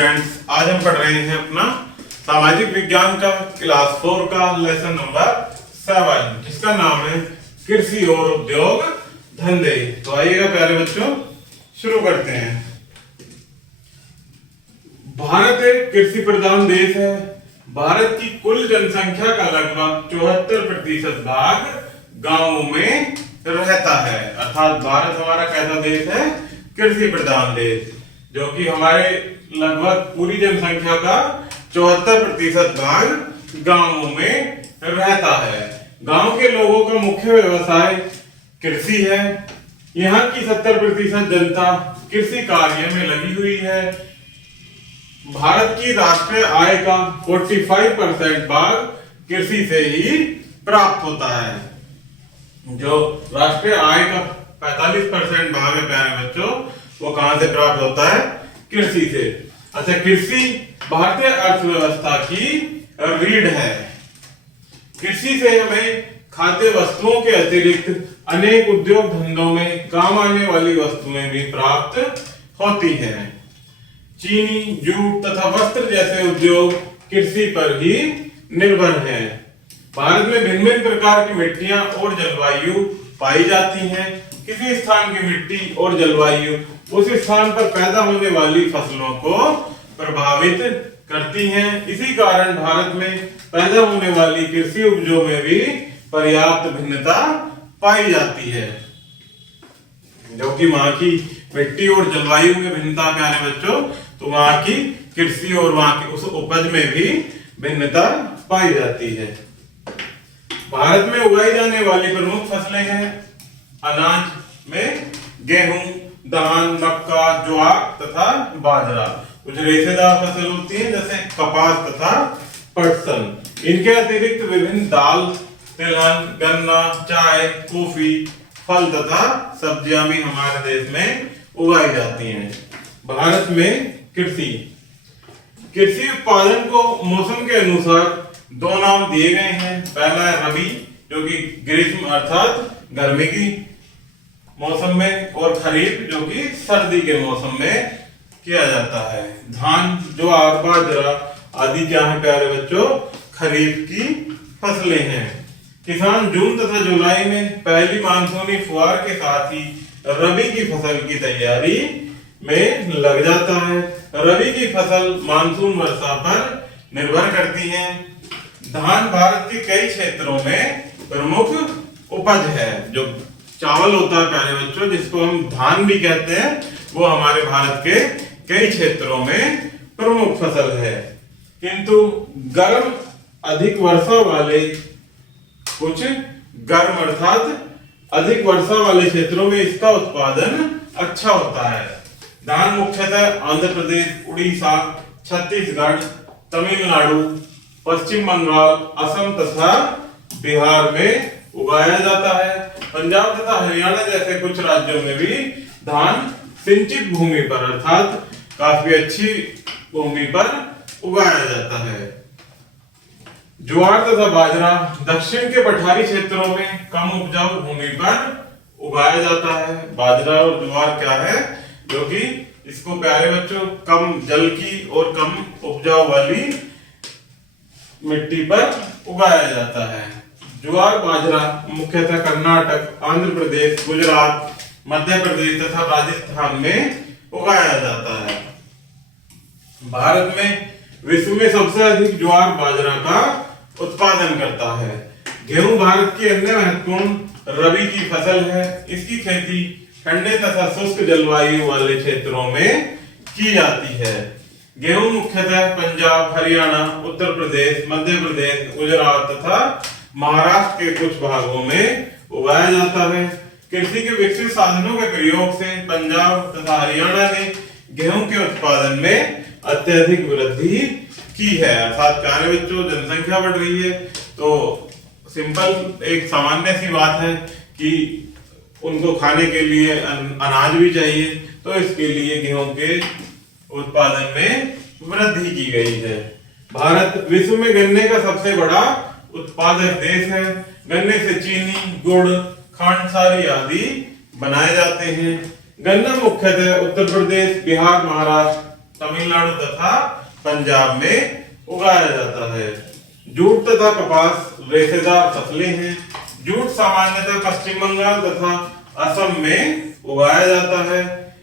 Students, आज हम पढ़ रहे हैं अपना सामाजिक विज्ञान का क्लास 4 का लेसन नंबर 7 जिसका नाम है कृषि और उद्योग धंधे। तो आइएगा प्यारे बच्चों, शुरू करते हैं। भारत एक कृषि प्रधान देश है। भारत की कुल जनसंख्या का लगभग 74% भाग गांवों में रहता है। अर्थात भारत हमारा कैसा देश है? कृषि प्रधान देश, जो कि हमारे लगभग पूरी जनसंख्या का 74% भाग गांवों में रहता है। गांव के लोगों का मुख्य व्यवसाय कृषि है। यहाँ की 70% जनता कृषि कार्य में लगी हुई है। भारत की राष्ट्रीय आय का 45% भाग कृषि से ही प्राप्त होता है। जो राष्ट्रीय आय का 45% भाग है प्यारे बच्चों, वो कहां से प्राप्त होता है? कृषि से। अच्छा, कृषि भारतीय अर्थव्यवस्था की रीढ़ है। कृषि से हमें खाद्य वस्तुओं के अतिरिक्त अनेक उद्योग धंधों में काम आने वाली वस्तुएं भी प्राप्त होती हैं। चीनी, जूट तथा वस्त्र जैसे उद्योग कृषि पर ही निर्भर हैं। भारत में भिन्न भिन्न प्रकार की मिट्टियां और जलवायु पाई जाती हैं। किसी स्थान की मिट्टी और जलवायु उस स्थान पर पैदा होने वाली फसलों को प्रभावित करती हैं। इसी कारण भारत में पैदा होने वाली कृषि उपजों में भी पर्याप्त भिन्नता पाई जाती है। जो कि वहां की मिट्टी और जलवायु में भिन्नता प्यारे बच्चों, तो वहां की कृषि और वहां की उस उपज में भी भिन्नता पाई जाती है। भारत में उगाई जाने वाली प्रमुख फसलें हैं। अनाज में गेहूं, धान, मक्का, ज्वार तथा बाजरा। कुछ रेशेदार फसल होती है जैसे कपास तथा पटसन। इनके अतिरिक्त विभिन्न दाल, तिलहन, गन्ना, चाय, कॉफी, फल तथा सब्जियां भी हमारे देश में उगाई जाती हैं। भारत में कृषि उत्पादन को मौसम के अनुसार दो नाम दिए गए हैं। पहला है रबी, जो कि ग्रीष्म अर्थात गर्मी की मौसम में, और खरीफ जो कि सर्दी के मौसम में किया जाता है। धान, ज्वार, बाजरा आदि क्या है प्यारे बच्चों? खरीफ की फसलें हैं। किसान जून तथा जुलाई में पहली मानसूनी फुहार के साथ ही रबी की फसल की तैयारी में लग जाता है। रबी की फसल मानसून वर्षा पर निर्भर करती है। धान भारत के कई क्षेत्रों में प्रमुख उपज है। जो चावल होता है प्यारे बच्चों, जिसको हम धान भी कहते हैं, वो हमारे भारत के कई क्षेत्रों में प्रमुख फसल है। किंतु गर्म अधिक वर्षा वाले अधिक वर्षा वाले क्षेत्रों में इसका उत्पादन अच्छा होता है। धान मुख्यतः आंध्र प्रदेश, उड़ीसा, छत्तीसगढ़, तमिलनाडु, पश्चिम बंगाल, असम तथा बिहार में उगाया जाता है। पंजाब तथा हरियाणा जैसे कुछ राज्यों में भी धान सिंचित भूमि पर अर्थात काफी अच्छी भूमि पर उगाया जाता है। ज्वार तथा बाजरा दक्षिण के पठारी क्षेत्रों में कम उपजाऊ भूमि पर उगाया जाता है। बाजरा और ज्वार क्या है? जो कि इसको प्यारे बच्चों कम जल की और कम उपजाऊ वाली मिट्टी पर उगाया जाता है। ज्वार बाजरा मुख्यतः कर्नाटक, आंध्र प्रदेश, गुजरात, मध्य प्रदेश तथा राजस्थान में उगाया जाता है। भारत में विश्व में सबसे अधिक ज्वार बाजरा का उत्पादन करता है। गेहूं भारत की अन्य महत्वपूर्ण रबी की फसल है। इसकी खेती ठंडे तथा शुष्क जलवायु वाले क्षेत्रों में की जाती है। गेहूं मुख्यतः पंजाब, हरियाणा, उत्तर प्रदेश, मध्य प्रदेश, गुजरात तथा महाराष्ट्र के कुछ भागों में उगाया जाता है। कृषि के विकसित साधनों के प्रयोग से पंजाब तथा हरियाणा ने गेहूं के उत्पादन में अत्यधिक वृद्धि की है। अर्थात प्यारे बच्चों, जनसंख्या बढ़ रही है तो सिंपल एक सामान्य सी बात है कि उनको खाने के लिए अनाज भी चाहिए, तो इसके लिए गेहूं के उत्पादन में वृद्धि की गई है। भारत विश्व में गन्ने का सबसे बड़ा उत्पादक देश है। गन्ने से चीनी, गुड़, खांडसारी आदि बनाए जाते हैं। गन्ना मुख्यतः उत्तर प्रदेश, बिहार, महाराष्ट्र, तमिलनाडु तथा पंजाब में उगाया जाता है। जूट तथा कपास रेशेदार फसलें हैं। जूट सामान्यतः पश्चिम बंगाल तथा असम में उगाया जाता है।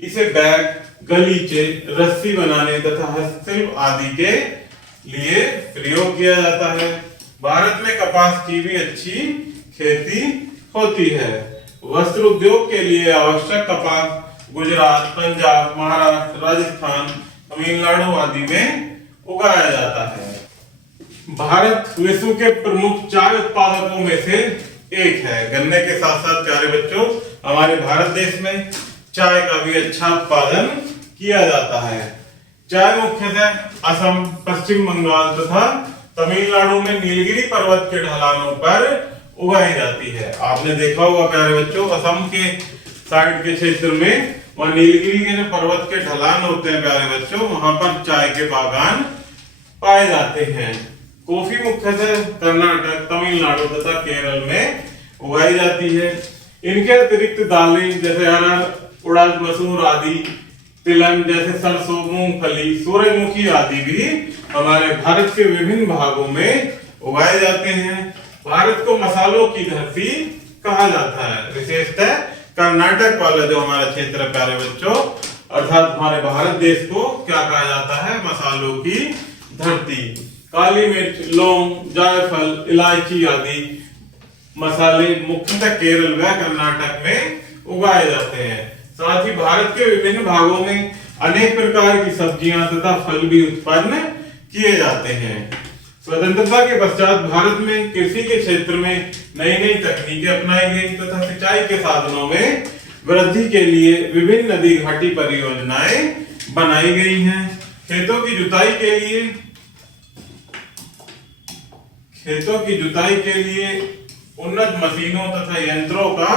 इसे बैग, गलीचे, रस्सी बनाने तथा हस्तशिल्प आदि के लिए प्रयोग किया जाता है। भारत में कपास की भी अच्छी खेती होती है। वस्त्र उद्योग के लिए आवश्यक कपास गुजरात, पंजाब, महाराष्ट्र, राजस्थान, तमिलनाडु आदि में उगाया जाता है। भारत विश्व के प्रमुख चाय उत्पादकों में से एक है। गन्ने के साथ साथ प्यारे बच्चों हमारे भारत देश में चाय का भी अच्छा उत्पादन किया जाता है। चाय मुख्यतः असम, पश्चिम बंगाल तथा तमिलनाडु में नीलगिरी पर्वत के ढलानों पर उगाई जाती है। आपने देखा होगा प्यारे बच्चों, असम के साइड के क्षेत्र में वह नीलगिरी के जो पर्वत के ढलान होते हैं प्यारे बच्चों, वहां पर चाय के बागान पाए जाते हैं। कॉफी मुख्यतः कर्नाटक, तमिलनाडु तथा केरल में उगाई जाती है। इनके अतिरिक्त दालें जैसे अरहर, उड़द, मसूर आदि, तिलहन जैसे सरसों, मूंगफली, सूरजमुखी आदि भी हमारे भारत के विभिन्न भागों में उगाए जाते हैं। भारत को मसालों की धरती कहा जाता है। विशेषतः कर्नाटक वाला जो हमारा क्षेत्र है प्यारे बच्चों, अर्थात हमारे भारत देश को क्या कहा जाता है? मसालों की धरती। काली मिर्च, लौंग, जायफल, इलायची आदि मसाले मुख्यतः केरल व कर्नाटक में उगाए जाते हैं। साथ ही भारत के विभिन्न भागों में अनेक प्रकार की सब्जियां तथा फल भी उत्पन्न किए जाते हैं। स्वतंत्रता के पश्चात भारत में कृषि के क्षेत्र में नई नई तकनीकें अपनाई गई तथा सिंचाई के साधनों में वृद्धि के लिए विभिन्न नदी घाटी परियोजनाएं बनाई गई हैं। खेतों की जुताई के लिए उन्नत मशीनों तथा यंत्रों का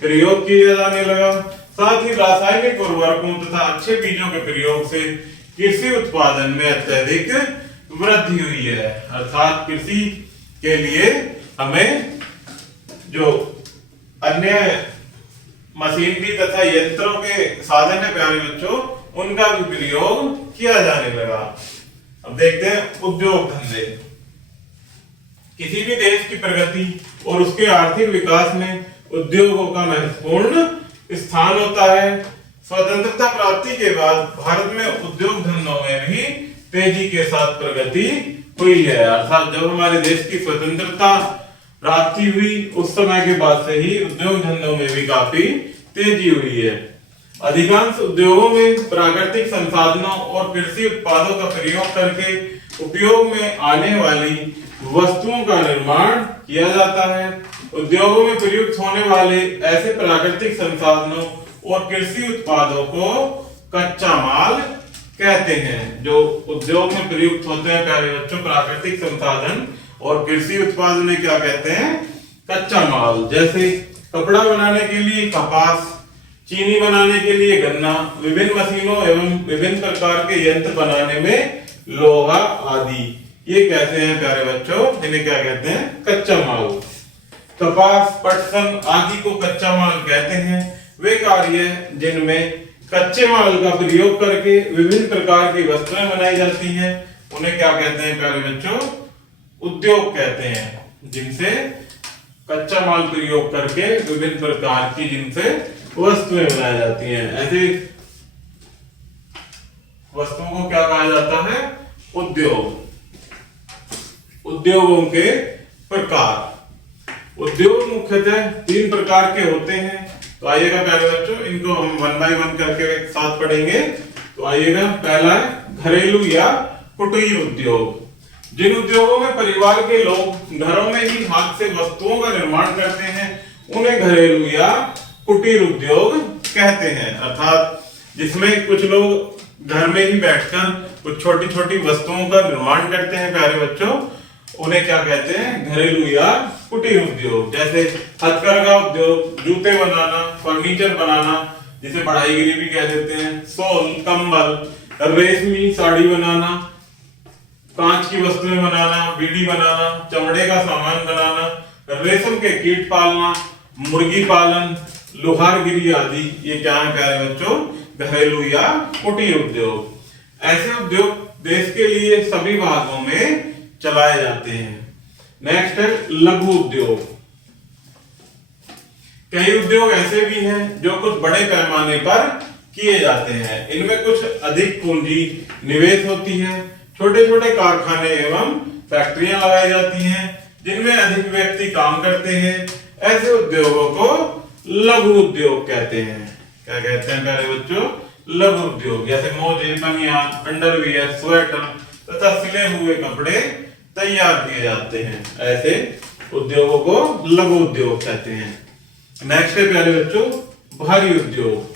प्रयोग किया जाने लगा। साथ ही रासायनिक उर्वरकों तथा अच्छे बीजों के प्रयोग से कृषि उत्पादन में अत्यधिक वृद्धि हुई है। अर्थात कृषि के लिए हमें जो अन्य मशीनरी तथा यंत्रों के साधन है प्यारे बच्चों, उनका भी प्रयोग किया जाने लगा। अब देखते हैं उद्योग धंधे। किसी भी देश की प्रगति और उसके आर्थिक विकास में उद्योगों का महत्वपूर्ण स्थान होता है। स्वतंत्रता प्राप्ति के बाद भारत में उद्योग धंधों में भी तेजी के साथ प्रगति हुई है। अर्थात जब हमारे देश की स्वतंत्रता प्राप्ति हुई उस समय के बाद से ही उद्योग धंधों में भी काफी तेजी हुई है। अधिकांश उद्योगों में प्राकृतिक संसाधनों और कृषि उत्पादों का प्रयोग करके उपयोग में आने वाली वस्तुओं का निर्माण किया जाता है। उद्योगों में प्रयुक्त होने वाले ऐसे प्राकृतिक संसाधनों और कृषि उत्पादों को कच्चा माल कहते हैं। जो उद्योग में प्रयुक्त होते हैं प्यारे बच्चों, प्राकृतिक संसाधन और कृषि उत्पाद में क्या कहते हैं? कच्चा माल। जैसे कपड़ा बनाने के लिए कपास, चीनी बनाने के लिए गन्ना, विभिन्न मशीनों एवं विभिन्न प्रकार के यंत्र बनाने में लोहा आदि। ये कहते हैं प्यारे बच्चों, इन्हें क्या कहते हैं? कच्चा माल। कपास, पटसन आदि को कच्चा माल कहते हैं। वे कार्य जिनमें कच्चे माल का प्रयोग करके विभिन्न प्रकार की वस्तुएं बनाई जाती हैं, उन्हें क्या कहते हैं प्यारे बच्चों? उद्योग कहते हैं। जिनसे कच्चा माल प्रयोग करके विभिन्न प्रकार की जिनसे वस्तुएं बनाई जाती हैं, ऐसी वस्तुओं को क्या कहा जाता है? उद्योग। उद्योगों के प्रकार। उद्योग मुख्यतः 3 प्रकार के होते हैं। तो आइएगा प्यारे बच्चों, इनको हम 1 बाय 1 करके एक साथ पढ़ेंगे। तो आइएगा, पहला है घरेलू या कुटीर उद्योग। जिन उद्योगों में परिवार के लोग घरों में ही हाथ से वस्तुओं का निर्माण करते हैं, उन्हें घरेलू या कुटीर उद्योग कहते हैं। अर्थात जिसमें कुछ लोग घर में ही बैठकर कुछ छोटी छोटी वस्तुओं का निर्माण करते हैं प्यारे बच्चों, उन्हें क्या कहते हैं? घरेलू या कुटीर उद्योग। जैसे हथकरघा उद्योग, जूते बनाना, फर्नीचर बनाना, जिसे बढ़ाईगिरी भी कह देते हैं, शॉल, कंबल, रेशमी साड़ी बनाना, कांच की वस्तुएं बनाना, बीड़ी बनाना, चमड़े का सामान बनाना, रेशम के कीट पालना, मुर्गी पालन, लोहारगिरी आदि। ये क्या है प्यारे बच्चों? घरेलू या कुटीर उद्योग। ऐसे उद्योग देश के लिए सभी भागों में चलाए जाते हैं। नेक्स्ट है लघु उद्योग। कई उद्योग ऐसे भी हैं जो कुछ बड़े पैमाने पर किए जाते हैं। इनमें कुछ अधिक पूंजी निवेश होती है। छोटे छोटे कारखाने एवं फैक्ट्रियां लगाई जाती हैं जिनमें अधिक व्यक्ति काम करते हैं। ऐसे उद्योगों को लघु उद्योग कहते हैं। क्या कहते हैं प्यारे बच्चों? लघु उद्योग। जैसे मोजे, बनियान, अंडरवियर, स्वेटर तथा सिले हुए कपड़े तैयार किए जाते हैं। ऐसे उद्योगों को लघु उद्योग कहते हैं। नेक्स्ट है प्यारे बच्चों भारी उद्योग।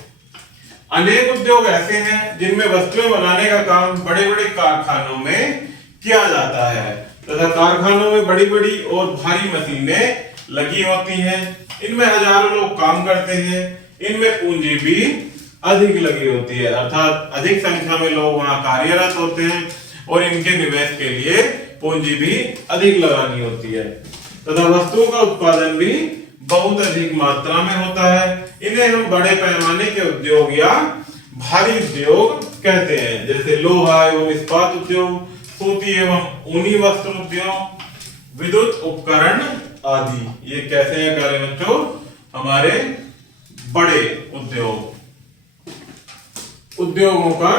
अनेक उद्योग ऐसे हैं जिनमें वस्तुएं बनाने का काम बड़े बड़े कारखानों में किया जाता है तथा कारखानों में बड़ी बड़ी और भारी मशीनें लगी होती हैं। इनमें हजारों लोग काम करते हैं। इनमें पूंजी भी अधिक लगी होती है, अर्थात अधिक संख्या में लोग वहां कार्यरत होते हैं और इनके निवेश के लिए पूंजी भी अधिक लगानी होती है तथा वस्तुओं का उत्पादन भी बहुत अधिक मात्रा में होता है। इन्हें हम बड़े पैमाने के उद्योग या भारी उद्योग कहते हैं। जैसे लोहा एवं इस्पात उद्योग, सूती एवं ऊनी वस्त्र उद्योग, विद्युत उपकरण आदि। ये कैसे हैं प्यारे बच्चों? हमारे बड़े उद्योगों का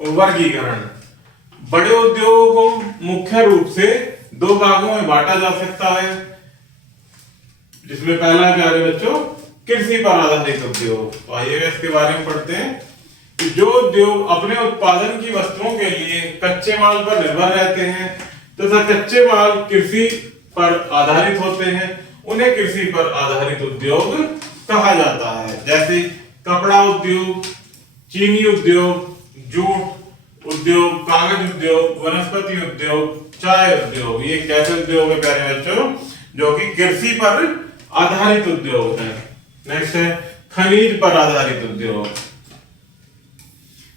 वर्गीकरण। बड़े उद्योगों को मुख्य रूप से दो भागों में बांटा जा सकता है, जिसमें पहला है प्यारे बच्चों कृषि पर आधारित उद्योग। तो आइए इसके बारे में पढ़ते हैं कि जो उद्योग अपने उत्पादन की वस्तुओं के लिए कच्चे माल पर निर्भर रहते हैं तथा कच्चे माल कृषि पर आधारित होते हैं, उन्हें कृषि पर आधारित उद्योग कहा जाता है। जैसे कपड़ा उद्योग, चीनी उद्योग, जूट उद्योग, कागज उद्योग, वनस्पति उद्योग, चाय उद्योग। ये कैसे उद्योग है प्यारे बच्चों? जो कि कृषि पर आधारित उद्योग है। नेक्स्ट है खनिज पर आधारित उद्योग।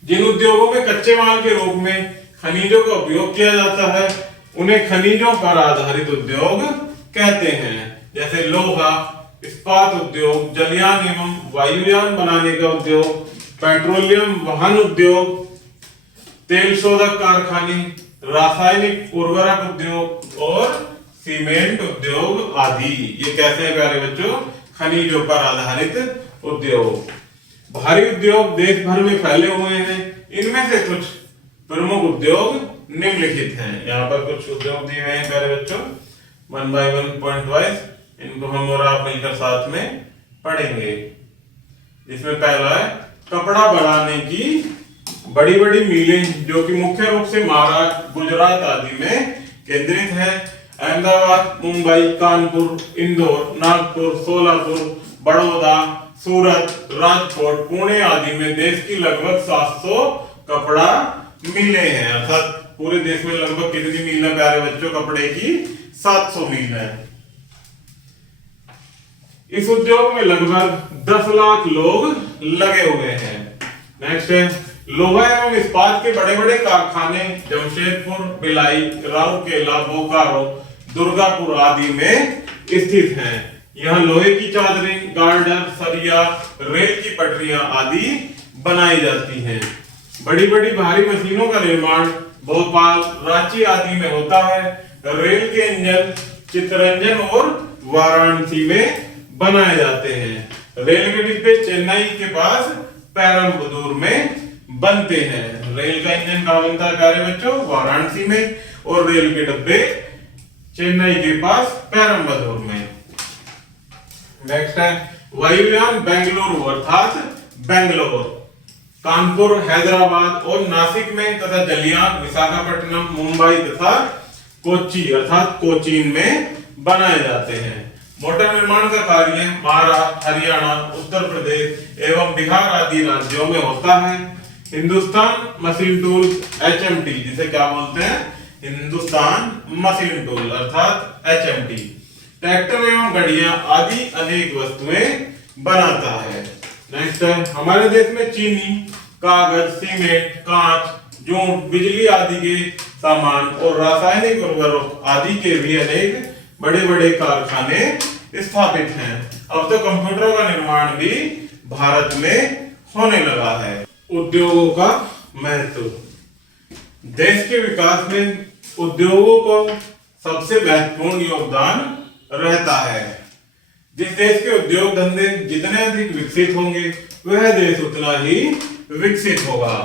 जिन उद्योगों में कच्चे माल के रूप में खनिजों का उपयोग किया जाता है उन्हें खनिजों पर आधारित उद्योग कहते हैं। जैसे लोहा, इस्पात उद्योग, जलयान एवं वायुयान बनाने का उद्योग, पेट्रोलियम वाहन उद्योग, तेल शोधक कारखाने, रासायनिक उर्वरक उद्योग और सीमेंट उद्योग आदि। ये कैसे हैं प्यारे बच्चों? खनिजों पर आधारित उद्योग। भारी उद्योग देश भर में फैले हुए हैं। इनमें से कुछ प्रमुख उद्योग निम्नलिखित हैं। यहाँ पर कुछ उद्योग दिए हुए हैं प्यारे बच्चों, 1 by 1 पॉइंट वाइज। इनको हम और आप मिलकर साथ में पढ़ेंगे। इसमें पहला है कपड़ा बनाने की बड़ी बड़ी मिलें, जो कि मुख्य रूप से महाराष्ट्र, गुजरात आदि में केंद्रित है। अहमदाबाद, मुंबई, कानपुर, इंदौर, नागपुर, सोलापुर, बड़ौदा, सूरत, राजकोट, पुणे आदि में देश की लगभग 700 कपड़ा मिलें हैं। अर्थात पूरे देश में लगभग कितनी मिल है प्यारे बच्चों? कपड़े की 700 मिल है। इस उद्योग में लगभग 10 लाख लोग लगे हुए हैं। नेक्स्ट है लोहा एवं इस्पात के बड़े बड़े कारखाने जमशेदपुर, भिलाई, राउरकेला, बोकारो, दुर्गापुर आदि में स्थित हैं। यहाँ लोहे की चादरें, गार्डर, सरिया, रेल की पटरियां आदि बनाई जाती हैं। बड़ी बड़ी भारी मशीनों का निर्माण भोपाल, रांची आदि में होता है। रेल के इंजन चित्तरंजन और वाराणसी में बनाए जाते हैं। रेल के डिब्बे चेन्नई के पास पेरम्बदूर में बनते हैं। रेल का इंजन कहाँ बनता है प्यारे बच्चों? वाराणसी में। और रेल के डिब्बे चेन्नई के पास पेरम्बदूर में। नेक्स्ट है वायुयान बेंगलुरु अर्थात बेंगलोर, कानपुर, हैदराबाद और नासिक में तथा जलयान विशाखापट्टनम, मुंबई तथा कोच्चि अर्थात कोचीन में बनाए जाते हैं। मोटर निर्माण का कार्य महाराष्ट्र, हरियाणा, उत्तर प्रदेश एवं बिहार आदि राज्यों में होता है। हिंदुस्तान मशीन टूल HMT, जिसे क्या बोलते हैं? हिंदुस्तान मशीन टूल अर्थात HMT, ट्रैक्टर एवं गाड़ियां आदि अनेक वस्तुएं बनाता है। नेक्स्ट है हमारे देश में चीनी, कागज, सीमेंट, कांच, जूट, बिजली आदि के सामान और रासायनिक उर्वरक आदि के भी अनेक बड़े बड़े कारखाने स्थापित हैं। अब तो कंप्यूटरों का निर्माण भी भारत में होने लगा है। उद्योगों का महत्व। देश के विकास में उद्योगों को सबसे महत्वपूर्ण योगदान रहता है। जिस देश के उद्योग धंधे जितने अधिक विकसित होंगे वह देश उतना ही विकसित होगा।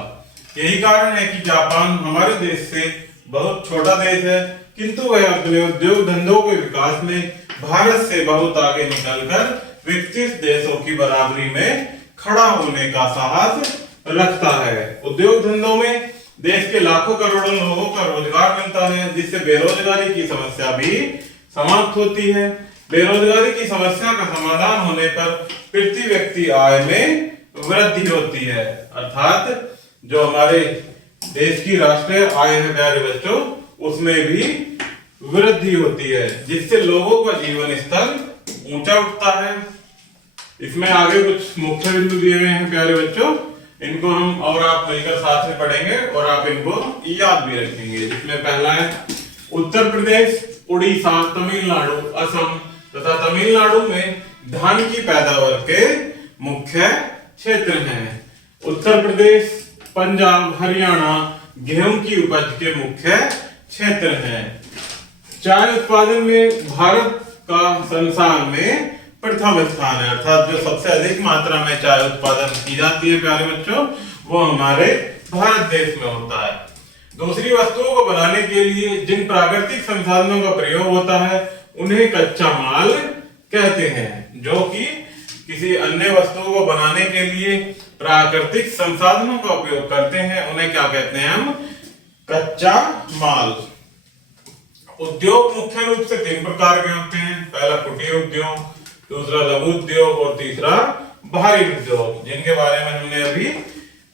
यही कारण है कि जापान हमारे देश से बहुत छोटा देश है, किंतु वह अपने उद्योग धंधों के विकास में भारत से बहुत आगे निकलकर विकसित देशों की बराबरी में खड़ा होने का साहस रखता है। उद्योग धंधों में देश के लाखों करोड़ों लोगों का रोजगार मिलता है, जिससे बेरोजगारी की समस्या भी समाप्त होती है। बेरोजगारी की समस्या का समाधान होने पर प्रति व्यक्ति आय में वृद्धि होती है, अर्थात जो हमारे देश की राष्ट्रीय आय है प्यारे बच्चों, उसमें भी वृद्धि होती है, जिससे लोगों का जीवन स्तर ऊंचा उठता है। इसमें आगे कुछ मुख्य बिंदु दिए गए हैं प्यारे बच्चों, इनको हम और आप मिलकर साथ में पढ़ेंगे और आप इनको याद भी रखेंगे। जिसमें पहला है उत्तर प्रदेश, उड़ीसा, तमिलनाडु, असम तथा तमिलनाडु में धान की पैदावार के मुख्य क्षेत्र हैं। उत्तर प्रदेश, पंजाब, हरियाणा गेहूं की उपज के मुख्य क्षेत्र हैं। चाय उत्पादन में भारत का संसार में प्रथम स्थान है, अर्थात जो सबसे अधिक मात्रा में चाय उत्पादन की जाती है प्यारे बच्चों, वो हमारे भारत देश में होता है। दूसरी वस्तुओं को बनाने के लिए जिन प्राकृतिक संसाधनों का प्रयोग होता है उन्हें कच्चा माल कहते हैं। जो कि किसी अन्य वस्तुओं को बनाने के लिए प्राकृतिक संसाधनों का उपयोग करते हैं उन्हें क्या कहते हैं हम? कच्चा माल। उद्योग मुख्य रूप से 3 प्रकार के होते हैं। पहला कुटीर उद्योग, दूसरा लघु उद्योग और तीसरा भारी उद्योग, जिनके बारे में हमने अभी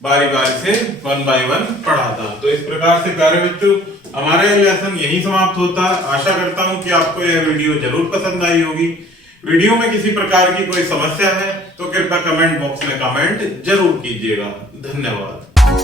बारी बारी से 1 बाय 1 पढ़ा था। तो इस प्रकार से प्यारे बच्चों हमारा यह लेसन यही समाप्त होता है। आशा करता हूं कि आपको यह वीडियो जरूर पसंद आई होगी। वीडियो में किसी प्रकार की कोई समस्या है तो कृपया कमेंट बॉक्स में कमेंट जरूर कीजिएगा। धन्यवाद।